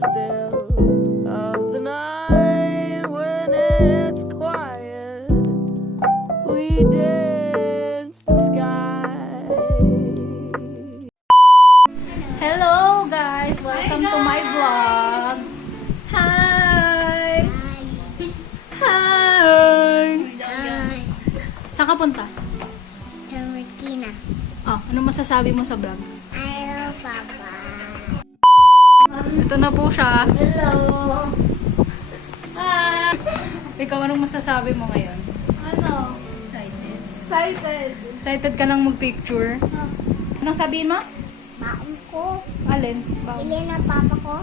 still of the night when it's quiet. We dance the sky. Hello guys! Welcome to my vlog! Hi! Hi! Saan ka punta? Sa Marikina. Oh, ano masasabi mo sa vlog? I love Papa. Ito na po siya. Hello. Ikaw, anong masasabi mo ngayon? Ano? Excited. Excited ka nang mag-picture? Anong sabihin mo? Baon ko. Alin? Bili na Papa ko.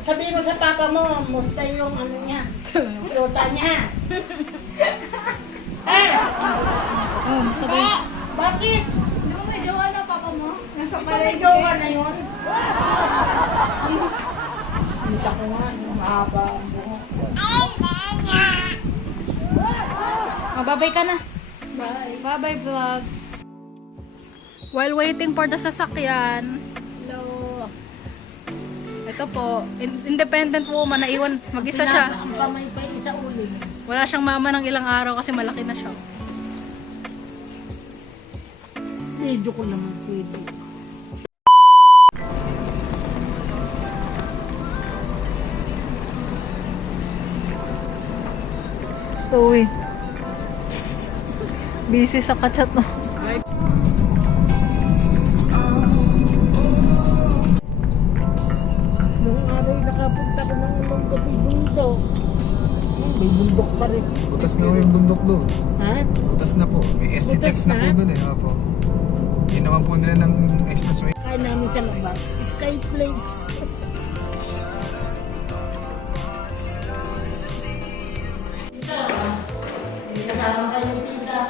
Sabihin mo sa papa mo, musta yung ano niya, fruta niya. Oh, masabay. Bakit? Di ba may jowa na papa mo? Nasa May palengke. jowa na yun. Kita ko nga, yung haba ang buhok ko. Oh, bye-bye ka na. Bye. Bye-bye vlog. While waiting for the sasakyan, Hello. ito po, independent woman, naiwan, mag-isa siya. Ang pamaypay sa uling. Wala siyang mama ng ilang araw kasi malaki na siya. Medyo ko naman pwede. Zoe. Busy sa kachat mo. Nung araw nakapunta ko ng ulong gabi bundok. May bundok pa rin. Butas na yung bundok doon. Ha? Butas na po. May SCTX na po na? doon eh. Opo. Ginawan po nila ng expressway. Kain namin sa labas. Skyflakes. Kasama kayong tita.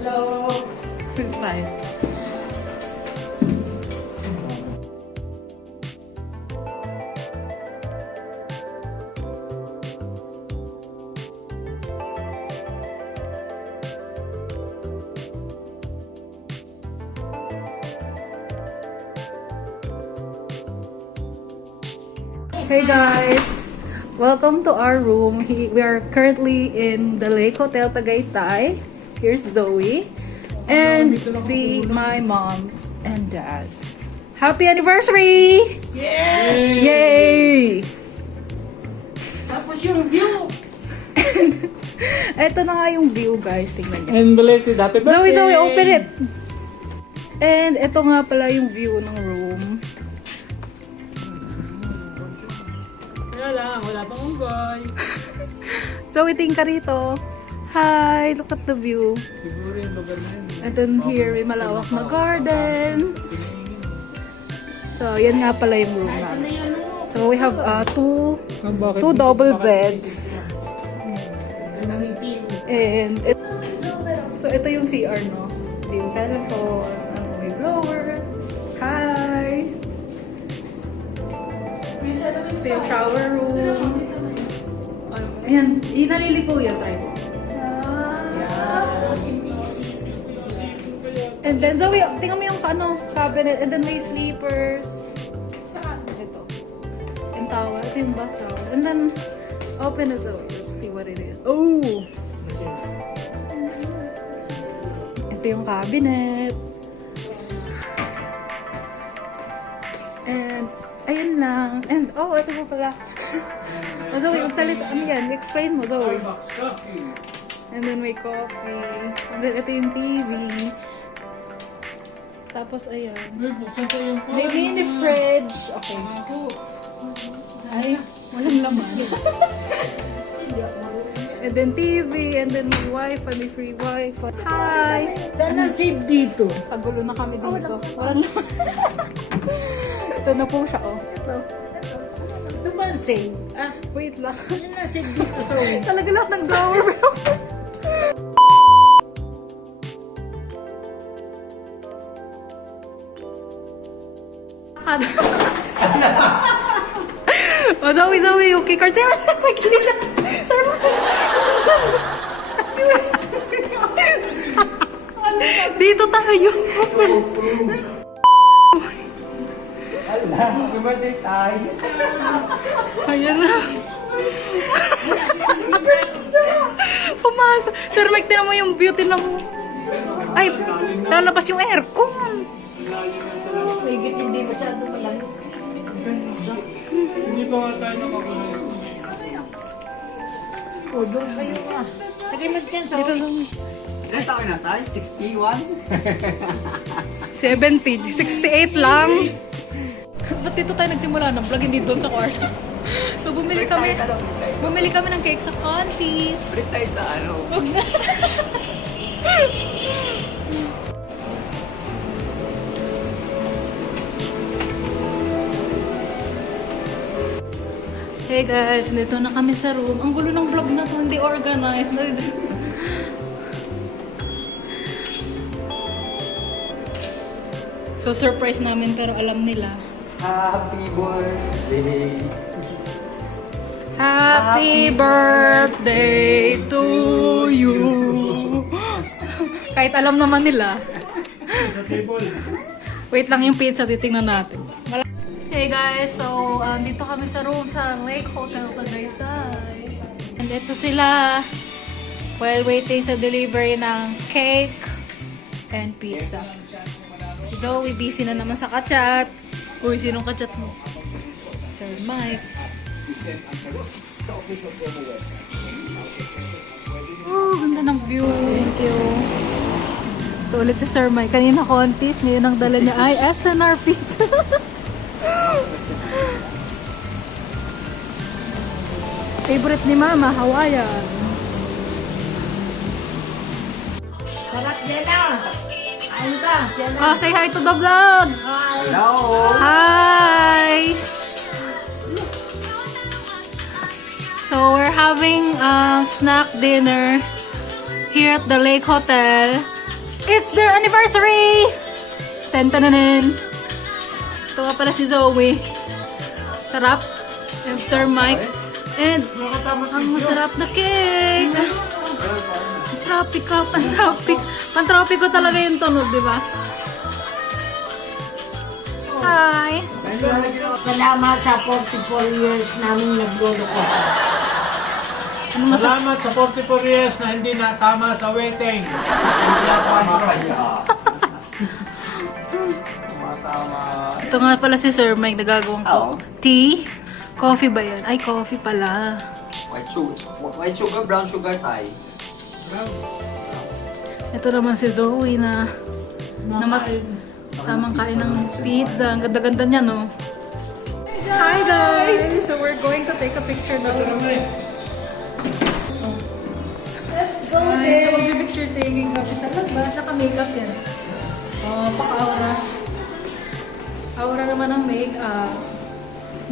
Hello. Bye. Hey guys! Welcome to our room. We are currently in the Lake Hotel Tagaytay. Here's Zoe. And my mom and dad. Happy anniversary! Yes! Yay! Tapos yung view. Ito na nga yung view guys. Tingnan niyo. And belated happy Zoe, open it! And ito nga pala yung view ng room. Wala lang, wala pang unggoy. Zoe, tingin ka rito. Hi! Look at the view. Siguro yung lugar na yun. And then here, may malawak na garden. So, yan nga pala yung room namin. So, we have two double beds. And, so, ito yung CR, no? Ito yung telephone, may blower. Hi! Ito yung shower room. Ayan, naliliko yan tayo. And then, Zoe, tingnan mo yung ano, cabinet. And then may sleepers. Saan? Ito. Yung towel. Ito yung bath towel. And then, open it up. Let's see what it is. Oh! Ito yung cabinet. And, ayun lang. And, oh, ito po pala. Oh, Zoe, magsalita. Ano yan? Explain mo, Zoe. And then may coffee. And then ito yung TV. Tapos, ayan. May mini fridge. Okay. Ay, walang laman. And then TV, and then may wifi, may free wifi. Hi! Sana save dito. Kagulo na kami dito. Walang laman. Ito na po siya, oh. Ito. Ito ba ang save? Ah, Wait lang. yun na save dito sa Talaga lahat ng drawer. Oh, Zoe, okay, cartel. Makinig na. Sir, dito tayo. Happy birthday, Tay. Ayan na. Pumasok. Sir Mike, tinan mo yung beauty ng... Ay, lalabas yung aircon. Higit hindi masyado malamig. Hindi pa nga tayo nakakuha. O, doon kayo nga. Lagay mo dyan sa... Ilan taon na tayo? 61? 70. 68 lang. Ba't dito tayo nagsimula ng vlog, hindi doon sa kwarto? So, bumili kami ng cake sa Contis. Balik tayo sa ano? Hey guys, dito na kami sa room. Ang gulo ng vlog na to, hindi organized. So, surprise namin pero alam nila. Happy birthday! Happy birthday to you! Kahit alam naman nila. Wait lang yung pizza, titingnan natin. Hey guys, so dito kami sa room sa Lake Hotel Tagaytay. And ito sila while waiting sa delivery ng cake and pizza. Si Zoe busy na naman sa kachat. Uy, sinong kachat mo? Sir Mike. Oh, ganda ng view. Thank you. Ito ulit si Sir Mike. Kanina Contis, ngayon ang dala niya ay SNR pizza. Favorite ni Mama, Hawaiian. Sarap dyan na. Ayun ka. Dyan na. Oh, say hi to the vlog. Hello! Hi. So we're having a snack dinner here at the Lake Hotel. It's their anniversary. Tentananin. Ito nga pala si Zoe. Sarap. And Sir Mike. And ang masarap na cake. Tropical, pan-tropic. Pan-tropico talaga yung tunog, di ba? Hi. Salamat sa 44 years namin nagluluko. Ano masas... Salamat sa 44 years na hindi na tama sa waiting. Hindi ako Tama. Ito nga pala si Sir Mike, nagagawang ko. Tea? Coffee ba yan? Ay, coffee pala. White sugar, brown sugar tayo. Ito naman si Zoe na tamang kain ng pizza. Ang ganda-ganda niya, no? Hi guys! So we're going to take a picture now. Let's go there! So mag-picture taking kami sa labas. Naka-makeup yan. Oh, paka-aura. Aura naman ang makeup.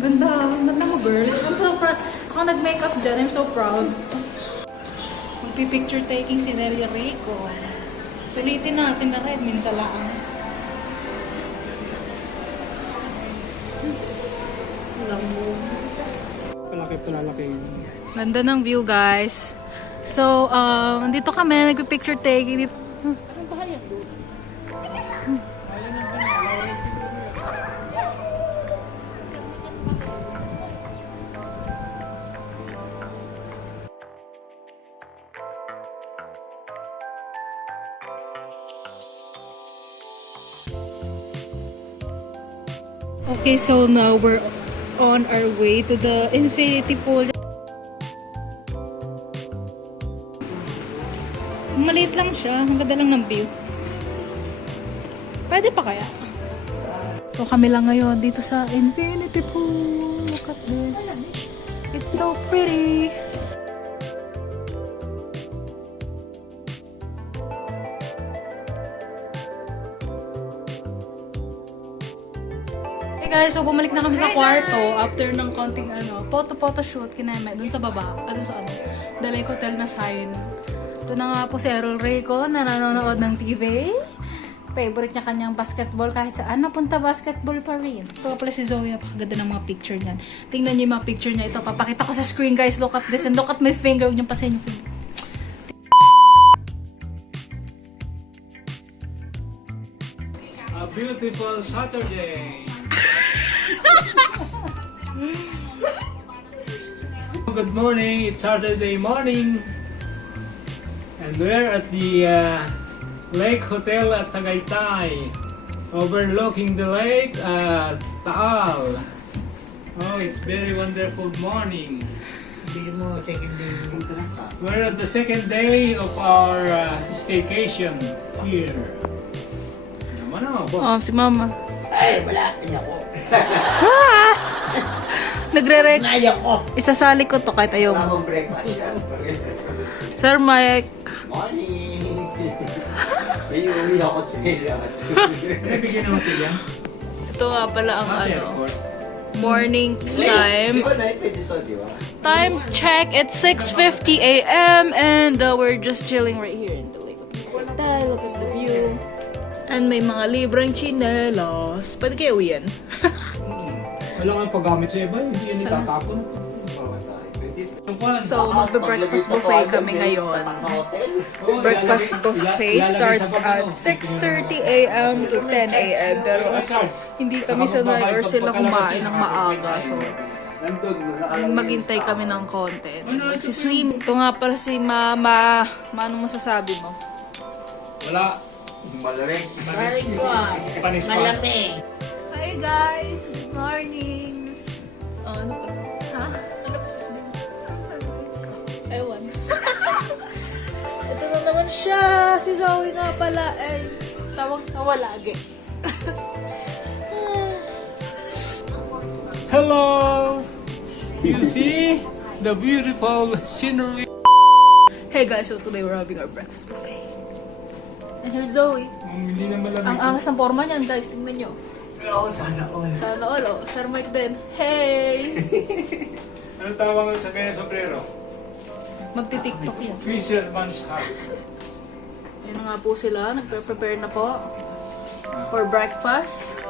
Ganda. Ganda mo, girl. I'm so proud. Ako nag-makeup dyan. I'm so proud. Magpipicture taking si Nelia Rico. Sulitin natin na rin. Minsan lang. Palaki. Ganda ng view, guys. So, dito kami. Nagpipicture taking. Dito. Okay, so now we're on our way to the infinity pool. Maliit lang siya. Ang ganda lang ng view. Pwede pa kaya? So kami lang ngayon dito sa infinity pool. Look at this. It's so pretty. Guys, so bumalik na kami sa kwarto after ng konting photo shoot kineme dun sa baba, the Lake Hotel na sign. Ito na nga po si Errol Rico na nanonood ng TV. Favorite niya kanyang basketball kahit saan napunta basketball pa rin. Ito pala si Zoe, napakaganda ng mga picture niyan. Tingnan niyo yung mga picture niya. Ito, papakita ko sa screen guys. Look at this and look at my finger. Huwag niyong pasahin yung finger. A beautiful Saturday. Good morning, it's Saturday morning. And we're at the Lake Hotel at Tagaytay, overlooking the lake at Taal. Oh, it's very wonderful morning. Hindi mo second day. We're at the second day of our staycation here. Naman Oh, si Mama. Ay, wala. Ayoko. Nagre-rec. Ayoko. Isasali ko to kahit ayaw mo. Tamang breakfast yan. Sir Mike. Morning! Uwi ako chilas. Bigyan naman ito yan. Ito nga pala ang Sa ano, airport. morning Di time. ba naipid ito, di ba? Time check, it's 6:50 a.m. and we're just chilling right here in the lake of Tagaytay. Look at the view. And may mga libreng chinelas. Pwede kayo yan? Wala kang paggamit sa iba, hindi yan itatapon. So, magbe-breakfast buffet kami ngayon. Breakfast buffet starts at 6:30 a.m. to 10 a.m. Pero as hindi kami sanay or sila kumain ng maaga. So, maghintay kami ng konti. Magsiswim. Ito nga pala si Mama. Anong masasabi mo? Wala. Malamig. Very good. Panis pa. Malamig. Hi guys! Good morning! Ano pa? Ha? Ano pa sasabihin? Ewan. Ito na naman siya. Si Zoe nga pala ay tawag-tawa lagi. Hello! You see the beautiful scenery? Hey guys, so today we're having our breakfast buffet. And here's Zoe. Hindi na malamig. Ang angas ng forma niyan guys, tingnan nyo. Oo, sana all. Sana all, oh. Sir Mike din. Hey! Ano tawag sa kanya sombrero? Magti-tiktok yan. Fisherman's hat. Ayun na nga po sila, nagpe-prepare na po for breakfast.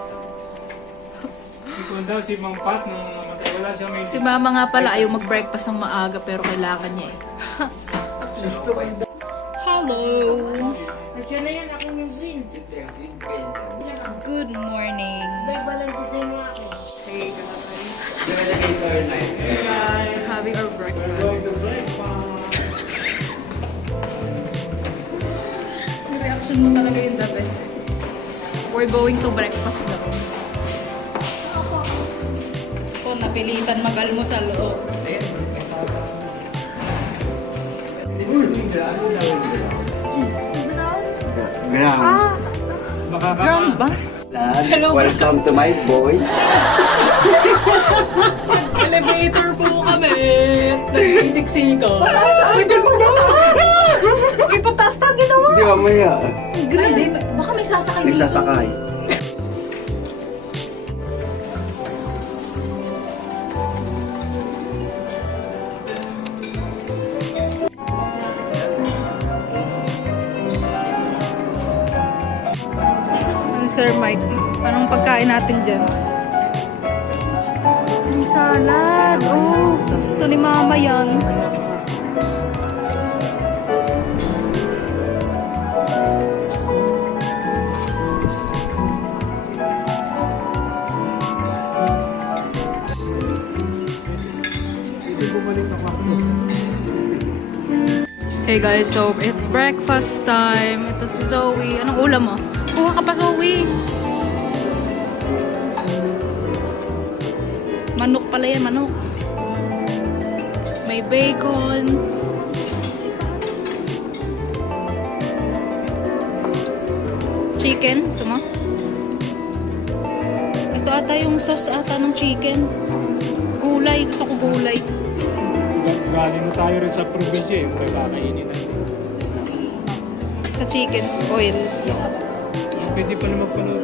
Ikaw daw si Mang Pat nung wala siya may... Si Mama nga pala ayaw mag-breakfast ng maaga pero kailangan niya eh. Hello! Nandiyan na yan ako yung zin. Good morning! May balang design mo ako. Hey guys! Hey guys! Having our We're breakfast. going to breakfast. Yung reaction mo talaga yung the best. We're going to breakfast daw. Oh, napilitan mag-almusal, oh. Ground. Baka ka Ground ba? Hello, Welcome to my boys. elevator po kami. Nagsisiksika. Pwede mo na taas. May pataas na ginawa. Hindi mamaya. Grabe, baka may sasakay dito. Nagsasakay. Sir Mike, anong pagkain natin dyan? May salad. Oh, gusto ni Mama yan. Hey guys, so it's breakfast time. Ito si Zoe. Anong ulam mo? Kuha ka pa, Zoe. Manok pala yan, manok. May bacon. Chicken, sama? Ito ata yung sauce ata ng chicken. Gulay, gusto ko gulay. galing na tayo rin sa probinsya yung kakainin natin. Sa chicken oil. Pwede pa naman pala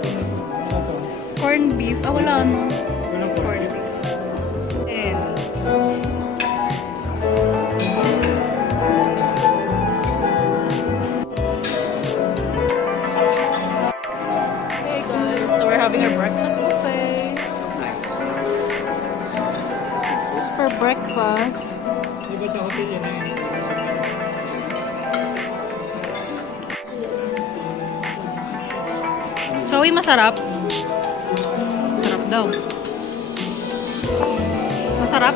Corned beef. Ah, wala no. walang Corned pork. beef. And hey guys, so we're having our breakfast buffet. This is for breakfast. Di ba sa hotel yan eh? So, masarap. Sarap daw. Masarap?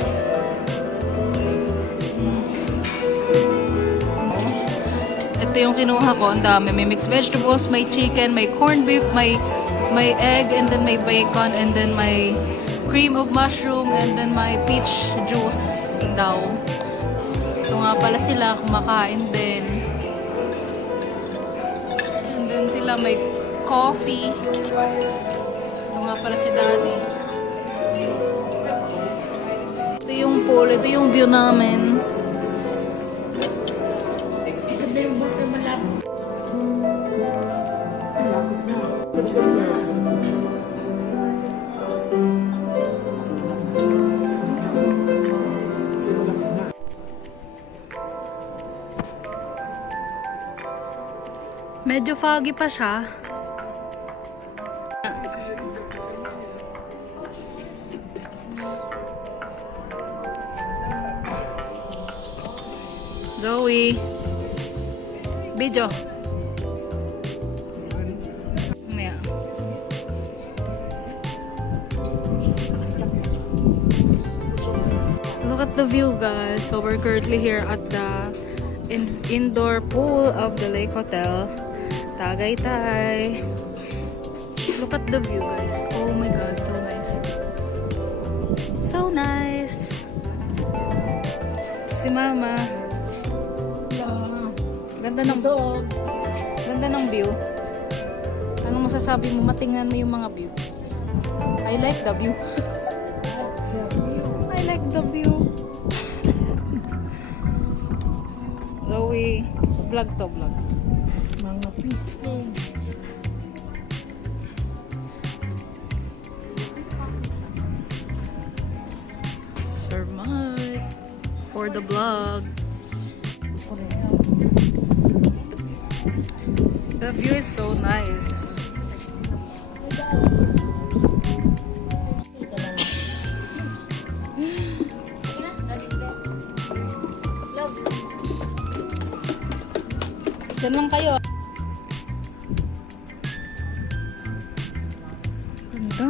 Ito yung kinuha ko. Ang dami. May mixed vegetables, may chicken, may corned beef, may egg, and then may bacon, and then may cream of mushroom, and then may peach juice daw. Ito nga pala sila, kumakain din. And then sila may coffee. Ito nga pala si Daddy. Ito yung pool, ito yung view namin. Ganda yung buta malapit. Medyo foggy pa siya. Zoe. Video. Yeah. Look at the view, guys. So we're currently here at the indoor pool of the Lake Hotel, Tagaytay. Look at the view, guys. Oh my god, so nice. So nice. Si Mama. Ganda ng ganda ng view. Anong masasabi mo? Matingnan mo yung mga view. I like the view. I like the view. Zoe, vlog to vlog. Mga piso. Sir Mike for the vlog. The view is so nice. Diyan lang kayo. Ganda.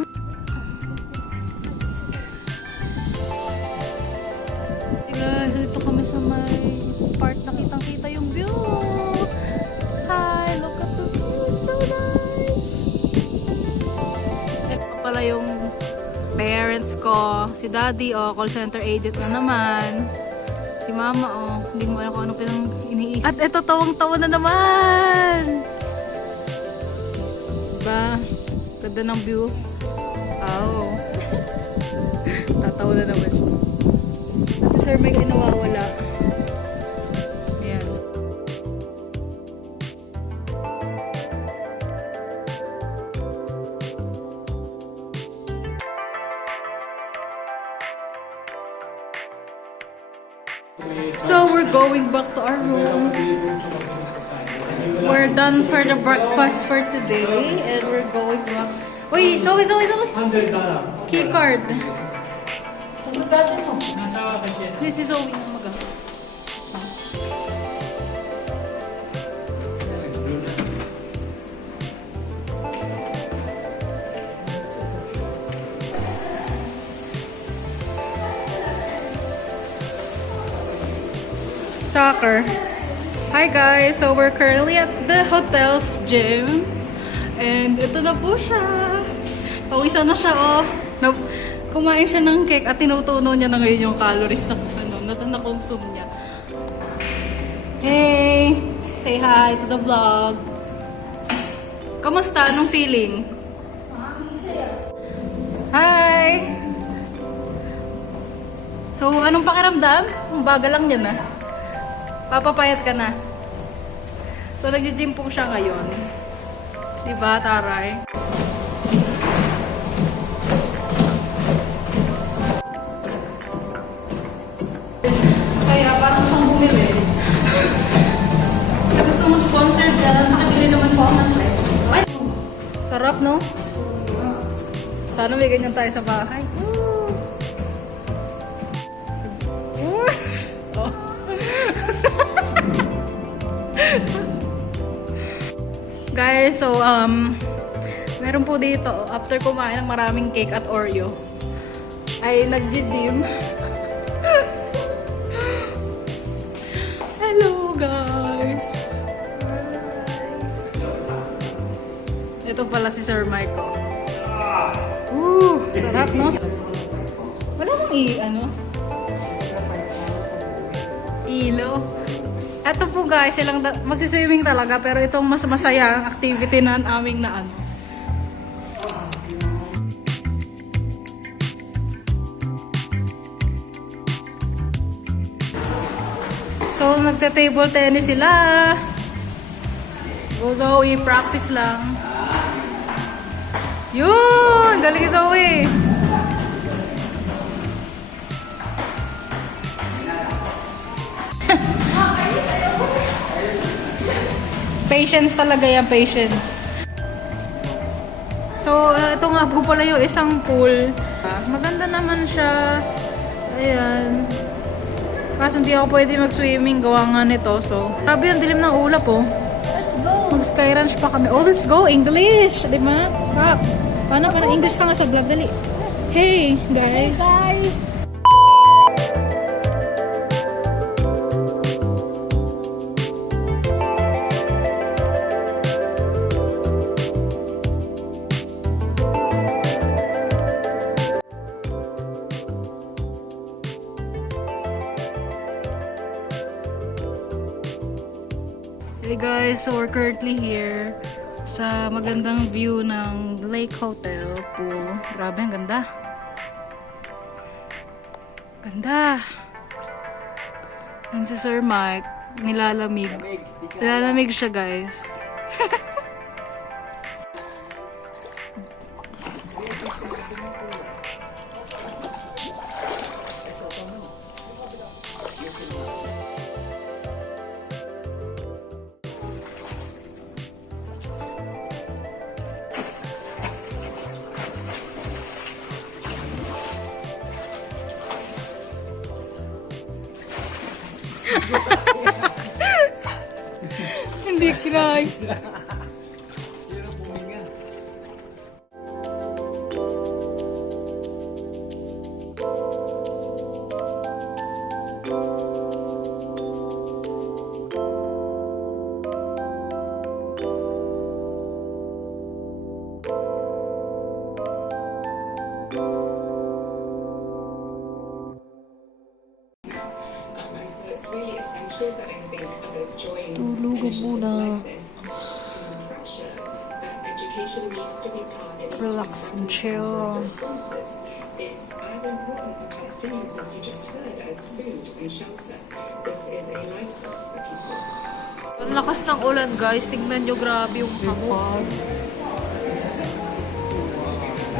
Guys, dito kami sa may part na kitang-kita yung view. Hi, look at the view. It's so nice. Ito pala yung parents ko. Si Daddy, call center agent na naman. Si Mama, hindi mo alam kung ano pinang iniisip. At ito, tawang-tawa na naman! Diba? Ganda ng view. Oh. Tatawa na naman. At si Sir Mike ay nawawala. Ayan. So we're going back to our room. We're done for the breakfast for today and we're going back. Uy, Zoe! Key card. This is Zoe na maga. Soccer. Hi guys! So we're currently at the hotel's gym. And ito na po siya. Pawisan na siya, oh. Kumain siya ng cake at tinutuno niya na ngayon yung calories na na-consume niya. Hey! Say hi to the vlog. Kamusta? Anong feeling? Hi! So, anong pakiramdam? Ang baga lang niya na. Papapayat ka na. So, nag-gym po siya ngayon. Diba, Taray? Kaya, parang siyang bumili. Sa gusto mag-sponsor dyan, nakabili naman po ako ng light. Ay! Sarap, no? Sana may ganyan tayo sa bahay. Guys, so meron po dito after kumain ng maraming cake at Oreo. ay nag-gym. Hello guys! Ito pala si Sir Michael. Sarap no? Wala bang ilo. Ito po guys, silang magsiswimming talaga pero itong mas masaya ang activity na aming na ano. So, nagte-table tennis sila. Go Zoe, practice lang. Yun! Galing Zoe! Patience talaga yan, patience. So, ito nga po pala yung isang pool. Maganda naman siya. Ayan. Kaso hindi ako pwede mag-swimming, gawa nga nito. So, grabe ang dilim ng ulap oh. Let's go! Mag-sky ranch pa kami. Oh, let's go! English! Diba? Paano English ka nga sa vlog? Dali. Hey, guys! Guys! Hey guys, so we're currently here sa magandang view ng Lake Hotel pool. Grabe, ang ganda. Ganda. Yan si Sir Mike, nilalamig. Nilalamig siya guys. Hindi cry. So it's really essential that I think others join Tulugan initiatives muna. like this to pressure that education needs to be part of Relax and chill. the responses. It's as important for Palestinians as you just heard as food and shelter. This is a life source for people. Ang lakas ng ulan guys, tingnan nyo, grabe yung fog.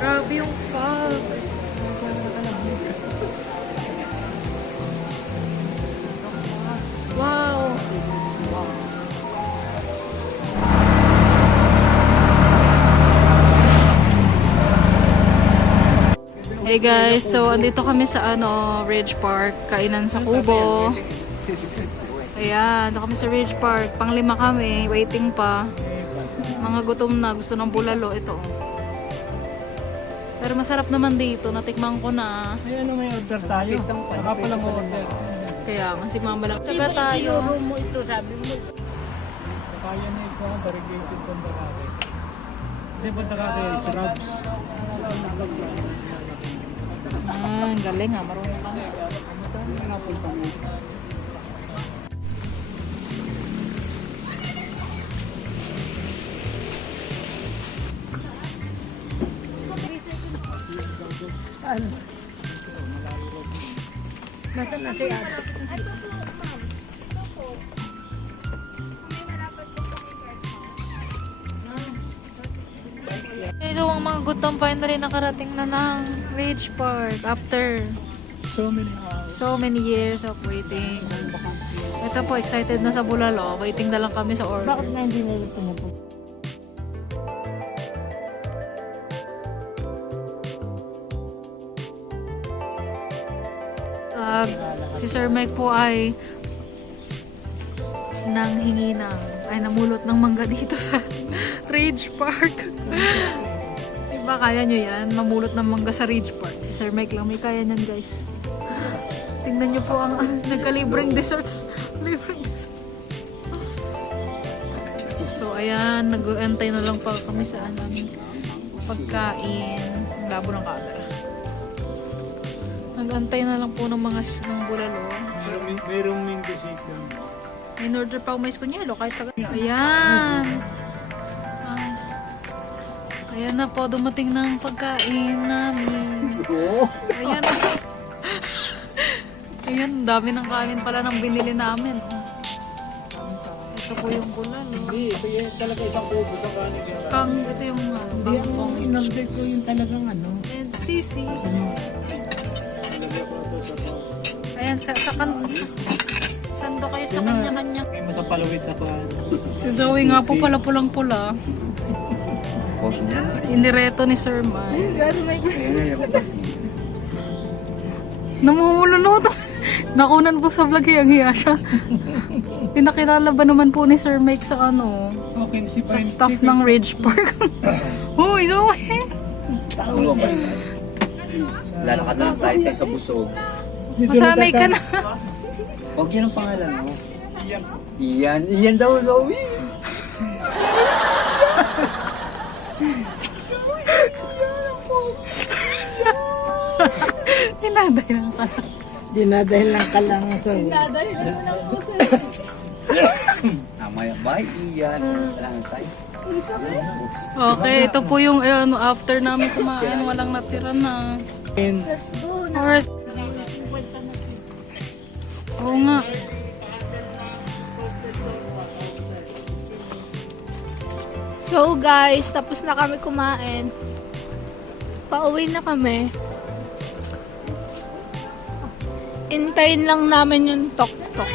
Grabe yung fog. Wow. Hey guys, so andito kami sa Ridge Park, kainan sa Kubo. Ayan, andito kami sa Ridge Park, pang-5 kami, waiting pa. Mga gutom na, gusto ng bulalo, ito. Pero masarap naman dito, natikman ko na. Ay, may order tayo. Saka pala mo order. Kaya, si mama lang. Tsaga tayo. Tinuro mo ito, sabi mo. Kaya na ito ang variegated Bandarate. Kasi Bandarate is rubs. Galing ha, marunong ka na. Ito ang mga gutom finally nakarating na ng Ridge Park after so many years of waiting. Ito po, excited na sa bulalo. Waiting na lang kami sa order. Bakit nga hindi nila tumutok? Si Sir Mike po ay namulot ng mangga dito sa Ridge Park. Diba kaya nyo yan? Mamulot ng mangga sa Ridge Park. Si Sir Mike lang may kaya niyan, guys. Tingnan niyo po ang nagka-libreng dessert. Libreng dessert. So, ayan. Nag-antay na lang pa kami sa aming pagkain. Labo ng camera. Nag-antay na lang po ng mga ng bulalo. Merong mango shake doon. In-order pa ako mais kunyelo kahit taga. Ayan. Ayan na po, dumating ng pagkain namin. Ayan. Ayan, dami ng kanin pala ng binili namin. Ito po yung bulalo. Hindi, ito yan talaga isang kubo sa kanin. Kang, ito yung bangkong. In-order ko yung talagang ano. And sisi. Nalagyan ko na ito sa pang. Ayan, sa kan. Sando kayo sa kanya-kanya. May masapalawit sa paan. Si Zoe nga po pala pulang-pula. Huwag niya. Inireto ni Sir Mike. Ayan na yung Namumulunod. Nakunan po sa vlog hiyang-hiya siya. Tinakilala ba naman po ni Sir Mike sa ano? Okay, si Sa staff ng Ridge Park. Uy, Zoe! Ulo basta. Lalakad na lang tayo sa busog. Masanay ka na. Huwag yan ang pangalan mo. Iyan. Iyan daw, Zoe. Dinadahilan ka na. Dinadahil lang ka lang sa... Mamaya, bye, Iyan. Salamat tayo. Okay, ito po yung after namin kumain. Walang natira na. Let's go na. Or, oo nga. So guys, tapos na kami kumain. Pauwi na kami. Intayin lang namin yung tok-tok.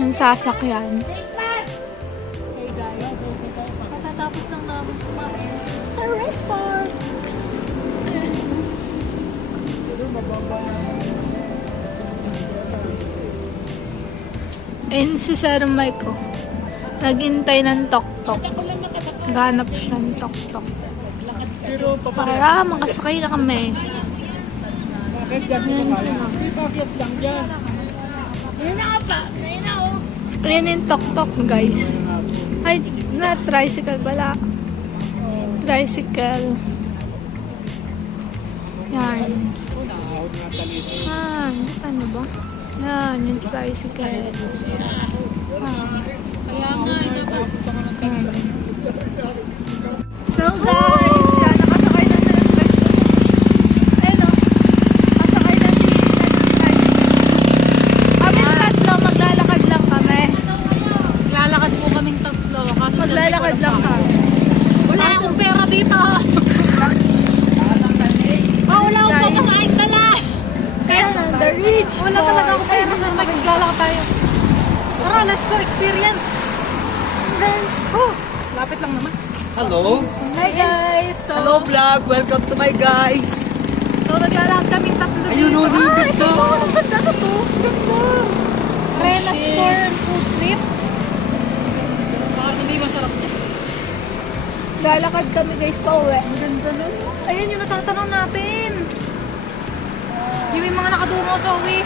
Yung sasakyan. Hey guys, matatapos lang namin kumain sa Ridge Park. Ayun si Sir Mike, oh. Naghintay ng tok-tok. Ganap siya ng tok-tok. Para makasakay na kami. Bakit yan? Yan siya. Bakit lang yan? Ayan yung tok-tok, guys. Ay, na tricycle pala. Tricycle. Yan. Ano ba? Yan, yung tricycle. Kaya nga, dapat. So guys, yan, nakasakay na ng tricycle. Ayun o, nakasakay na si kami tatlo, maglalakad lang kami. Lalakad po kaming tatlo. Kaso Maglalakad lang kami. Wala akong pera dito. Wala akong papasahing dala. Kaya na, the rich. Wala talaga akong pera na maglalakad tayo. Tara, let's go experience. Friends. Oh, lapit lang naman. Hello. Hi guys. So, Hello, vlog. Welcome to my guys. So naglalakad kaming tatlo dito. Ayun, yung dito. Ang ganda na to. Arena store and food trip. Bakit hindi masarap niya? Lalakad kami guys pa uwi. Ang ganda nun. Ayan yung natatanong natin. Yung may mga nakadungo sa uwi.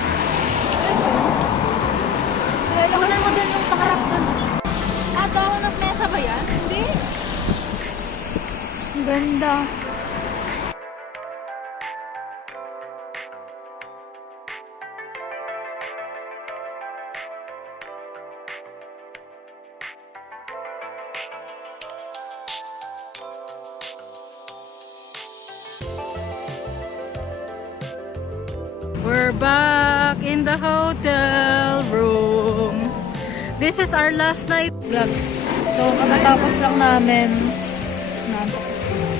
Kunan mo din yung pakarap doon. Dahon ng mesa ba yan? Hindi. Ang ganda. We're back in the hotel room. This is our last night vlog. So, katatapos lang namin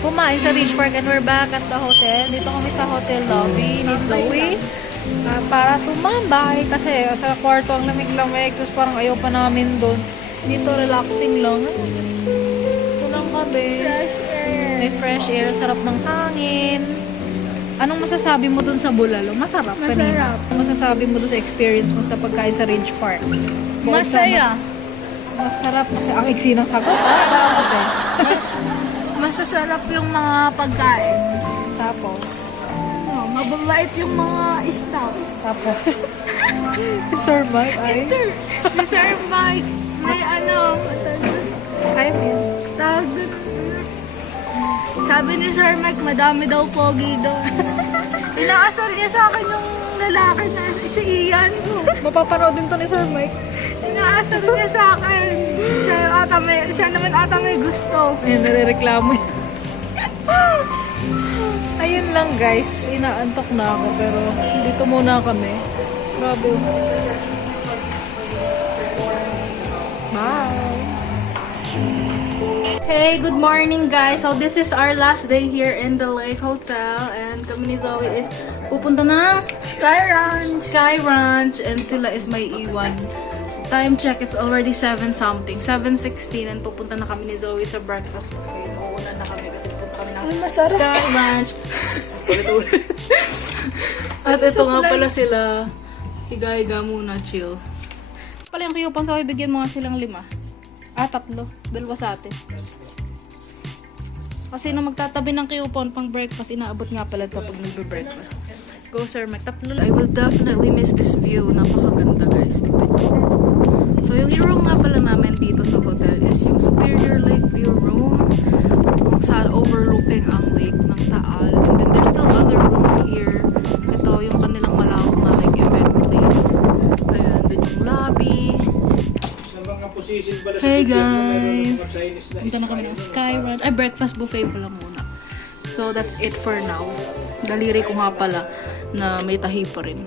kumain sa Ridge Park and we're back at the hotel. Dito kami sa hotel lobby ni Zoe para tumambay kasi sa kwarto ang lamig-lamig tapos parang ayaw pa namin doon. Dito relaxing lang. Ito lang kami. May fresh air, sarap ng hangin. Anong masasabi mo dun sa Bulalo? Masarap kanina. Anong masasabi mo dun sa experience mo sa pagkain sa Ridge Park? Masaya. Masarap kasi ang iksi ng sagot. Masasarap yung mga pagkain. Tapos, Mababait yung mga staff. Tapos, si Sir Mike ay... Si Sir Mike, may ano, Kaya mo yan. tawag doon. Sabi ni Sir Mike, madami daw pogi doon. Inaasar niya sa akin yung lalaki na si Ian. Mapapanood din to ni Sir Mike. Inaasar niya sa akin. Siya naman ata may gusto. Ayun, nare-reklamo yun. Ayun lang guys, inaantok na ako pero dito muna kami. Grabe. Bye! Hey, good morning guys! So this is our last day here in the Lake Hotel and kami ni Zoe is pupunta na Sky Ranch. Sky Ranch and sila is may iwan. Time check, it's already 7 something, 7:16 and pupunta na kami ni Zoe sa breakfast buffet. Uuna na kami kasi pupunta kami ng Sky Ranch. At ito nga pala sila. Higa-higa muna, chill. Pala yung kiyupang sa bigyan mo nga silang 5. 3. 2 sa atin. Kasi nung magtatabi ng kiyupon pang breakfast, inaabot nga pala ito pag nagbe-breakfast. Go sir, Mike. 3 lang. I will definitely miss this view. Napakaganda guys. Tignan niyo. So yung room nga pala namin dito sa hotel is yung Superior Lake View Room. Kung saan overlooking ang lake ng Taal. And then there's still other rooms here. Ito yung kanilang malawak na like event place. Ayan, dun yung lobby. Hey guys! Punta na kami ng Sky Ranch. Ay, breakfast buffet pala muna. So that's it for now. Daliri ko nga pala na may tahi pa rin.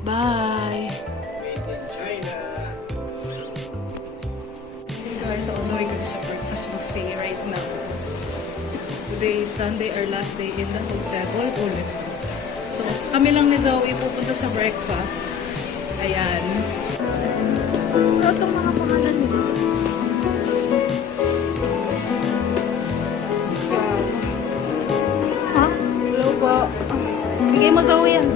Bye! Hey guys, so ongoing kami sa breakfast buffet right now. Today is Sunday, our last day in the hotel. Ulit-ulit. So kami lang ni Zoe pupunta sa breakfast. Ayan. Ano itong mga pangalan nila? Ha? Hello po. Bigay mo Zoe yan.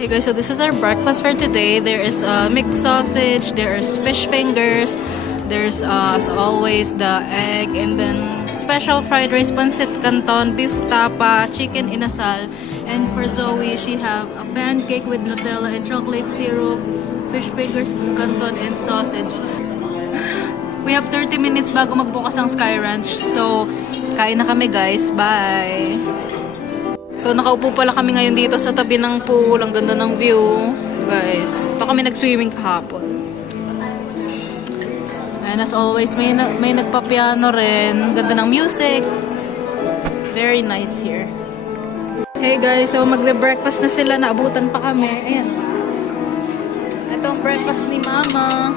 Hey guys, so this is our breakfast for today. There is mixed sausage, there is fish fingers, there's as always the egg, and then special fried rice, pancit canton, beef tapa, chicken inasal, and for Zoe, she have a pancake with Nutella and chocolate syrup, fish fingers, canton, and sausage. We have 30 minutes bago magbukas ang Sky Ranch. So, kain na kami guys. Bye! So, nakaupo pala kami ngayon dito sa tabi ng pool. Ang ganda ng view, guys. Ito kami nag-swimming kahapon. And as always, may nagpa-piano rin. Ganda ng music. Very nice here. Hey guys, so magbe-breakfast na sila. Naabutan pa kami. Ayan. Ito ang breakfast ni Mama.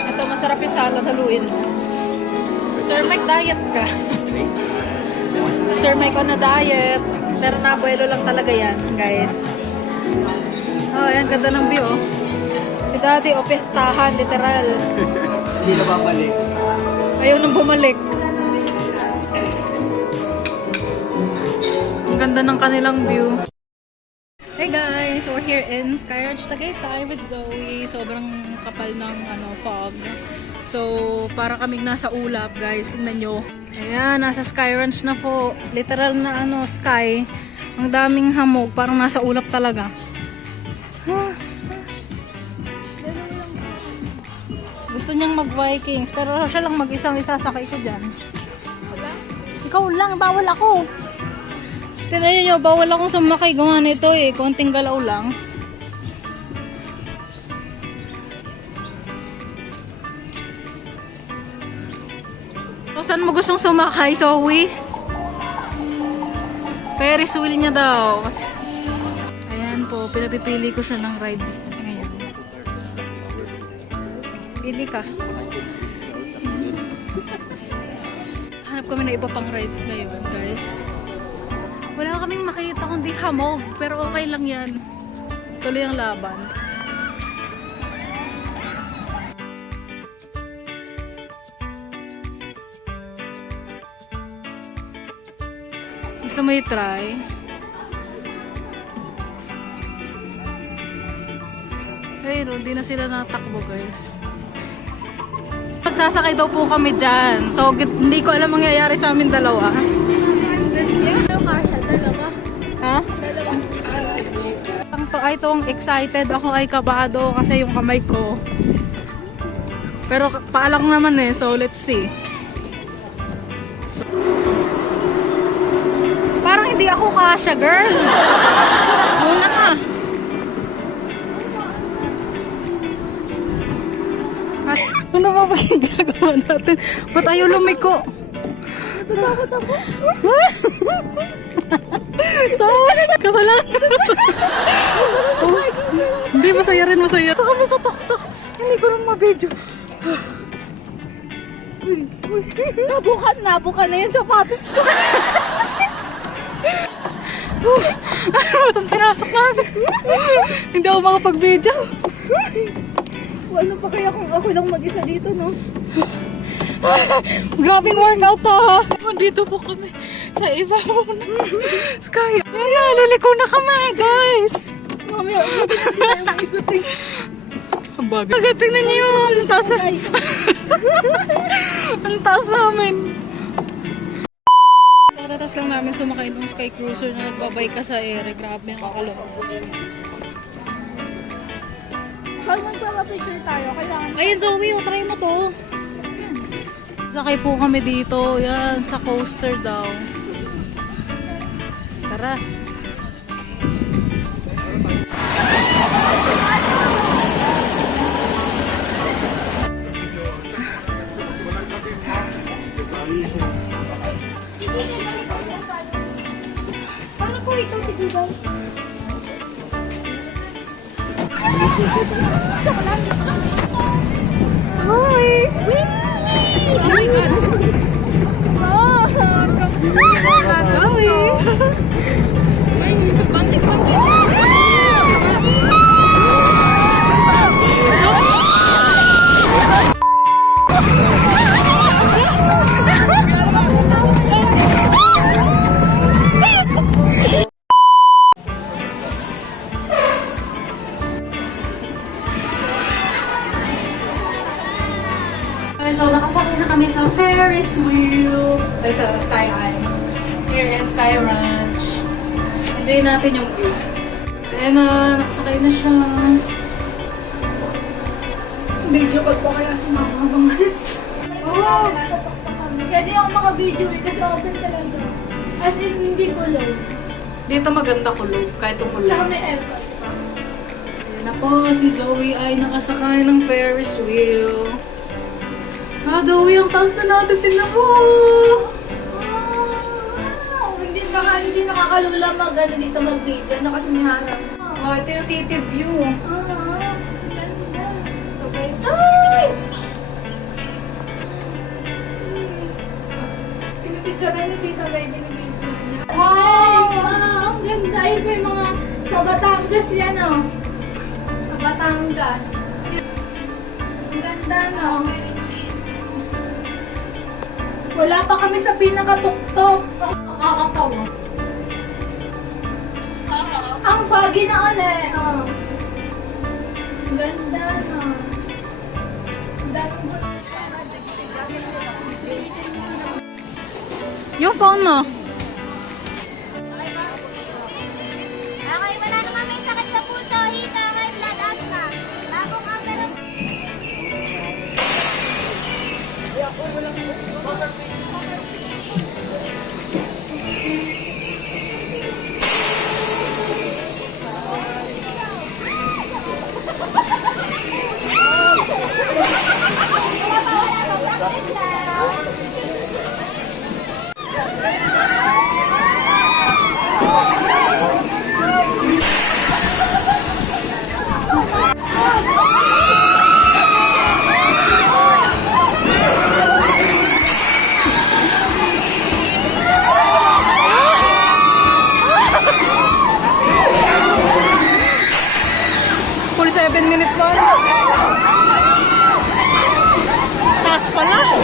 Ito, masarap yung salad. Haluin mo. Sir Mike, diet ka. Sir Mike, on na diet. Pero nabuelo lang talaga yan, guys. Oh, ayan, ganda ng view, oh. Si Daddy, oh, pestahan, literal. Hindi na babalik. Ayaw nang bumalik. Ang ganda ng kanilang view. Hey guys, we're here in Sky Ranch Tagaytay with Zoe. Sobrang kapal ng fog. So, para kaming nasa ulap, guys. Tingnan nyo. Ayan, nasa Sky Ranch na po. Literal na sky. Ang daming hamog. Parang nasa ulap talaga. Gusto niyang mag-Vikings. Pero siya lang mag-isang isasakay ko dyan. Ikaw lang, bawal ako. Tingnan nyo, bawal akong sumakay. Gawa na ito eh. Konting galaw lang. Saan mo gustong sumakay, Zoe? Ferris wheel niya daw. Ayan po, pinapipili ko siya ng rides ngayon. Pili ka. Hanap kami na iba pang rides ngayon, guys. Wala kaming makita kundi hamog, pero okay lang yan. Tuloy ang laban. Gusto mo i-try? Pero hindi na sila natakbo, guys. Magsasakay daw po kami dyan. So, hindi ko alam mangyayari sa amin dalawa. Ha? Ay, itong excited ako ay kabado kasi yung kamay ko. Pero paalang naman eh, so let's see. So, parang hindi ako kasya, girl. Muna ka. Ano ba ba yung gagawa natin? Ba't ayaw lumiko? Natatakot ako. So, kasalanan. Oh, hindi, masaya rin, masaya. Ito kami sa tok-tok. Hindi ko lang ma-video. Nabukan na yung sapatos ko. Ano ba itong pinasok namin? Hindi ako makapag-video. Ano pa kaya kung ako lang mag-isa dito, no? Grabing workout to, ha? Nandito po kami sa ibabaw ng sky. Yan na, liliko na kami, guys. Mami, ang bagay. Tingnan niyo yun. Ang taas. Ang taas namin. Katatas lang namin sumakay ng sky cruiser na nagbabay ka sa ere. Grabe, nakakaloko. Pag magpapapicture tayo, kailangan... Ayun, Zoe, try mo to. Sakay po kami dito. Yan, sa coaster daw. Tara. Paano ko ito, tigibay? Hi! Oh my God! So, nakasakay na kami sa Ferris wheel. Ay, sa Sky Eye. Here in Sky Ranch. Enjoy natin yung view. Ayan na, nakasakay na siya. Video call ko kaya si mama habang... Oh! Nasa tuktok kami. Kaya di ako maka-video eh, kasi open talaga. As in, hindi kulog. Dito maganda kulog, kahit kulog. Tsaka may aircon. Ayan na po, si Zoe ay nakasakay ng Ferris wheel. Ah, Zoe, ang taas na natin. Tignan mo! Wow! Hindi nakakalula mag-ano dito mag-video. Ano kasi may harap. Oh, ito yung city view. Ganda. Okay. Ay! Pinipicture na ni Tita May, binibidyo niya. Wow! Wow! Ang ganda. Ayun po yung mga sa Batangas yan, oh. Sa Batangas. Ang ganda, no? Wala pa kami sa pinakatuktok. Nakakatawa. Ang foggy na ulit. Oh. Ang ganda, no? Yung phone mo. Okay, wala na kami sakit sa puso, hika, high blood, asthma. Bagong camera. Malakas pala.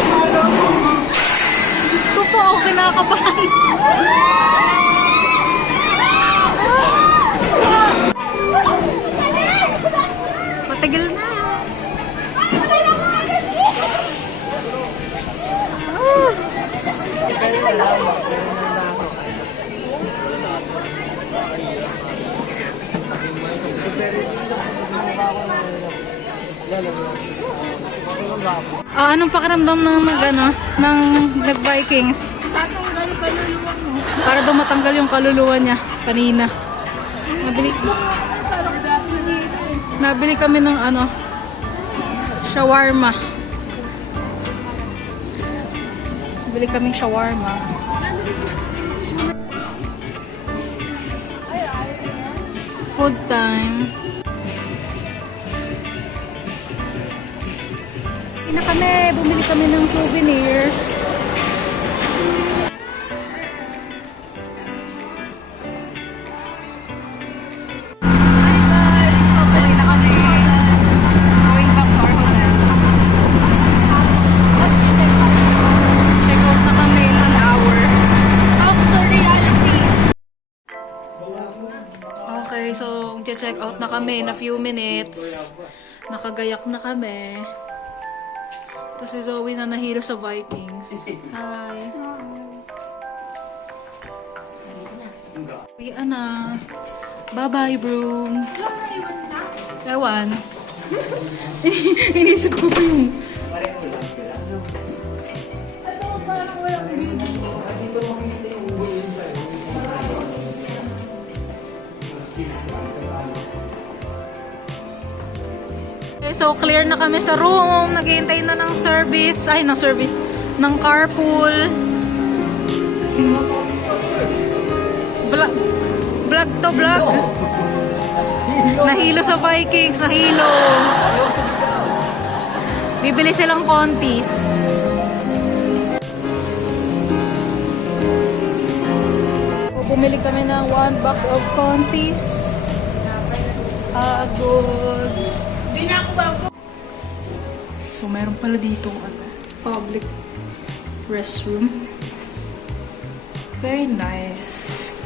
Ito po, ako kinakabahan. Matagal na. Anong pakiramdam ng nag-Vikings? Tatanggal kaluluwa mo. Para daw matanggal yung kaluluwa niya kanina. Parang dati dito eh. Nabili kami ng shawarma. Nabili kaming shawarma. Food time. Bumili kami ng souvenirs. Hi guys! Pabalik na kami. Going back to our hotel. Check out na kami in an hour. After reality. Okay, so check out na kami in a few minutes. Nakagayak na kami. Tapos si Zoe na nahilo sa Vikings. Hi. Uwi na. Bye-bye, broom. Ewan. Inisip ko yung... Okay, so clear na kami sa room. Naghihintay na ng service. Ay, ng service. Ng carpool. Vlog to vlog. Nahilo sa Vikings. Nahilo. Bibili silang kontis. Bumili kami ng 1 box of kontis. Agos. So, meron pala dito public restroom. Very nice.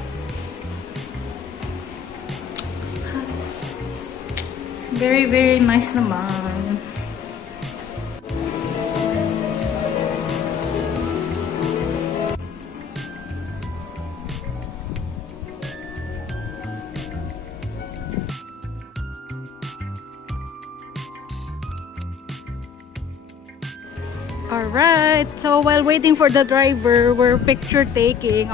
Very, very nice naman. Alright, so while waiting for the driver, we're picture taking.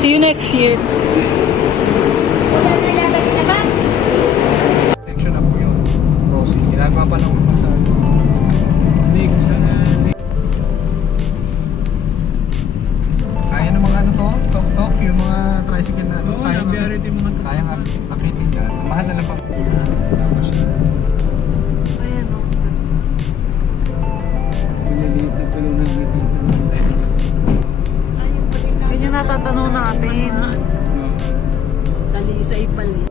See you next year. Section na po yun. Crossing. Ginagawa pa ng sa kaya ng mga tok-tok, yung mga tricycle na kayang akitin na. Mahal na lang pa. Ayan o. Ganyan natatanaw natin. Talisay pali.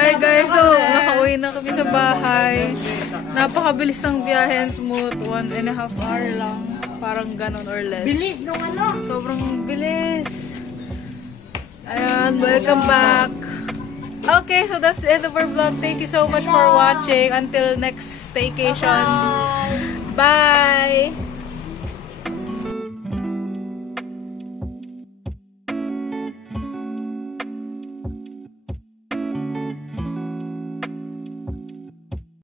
Hi guys, so nakauwi na kami sa bahay. Napakabilis ng biyahe, smooth, 1.5 hour lang. Parang ganon or less. Bilis nung ano? Sobrang bilis. Ayan, welcome back. Okay, so that's the end of our vlog. Thank you so much for watching. Until next staycation. Bye!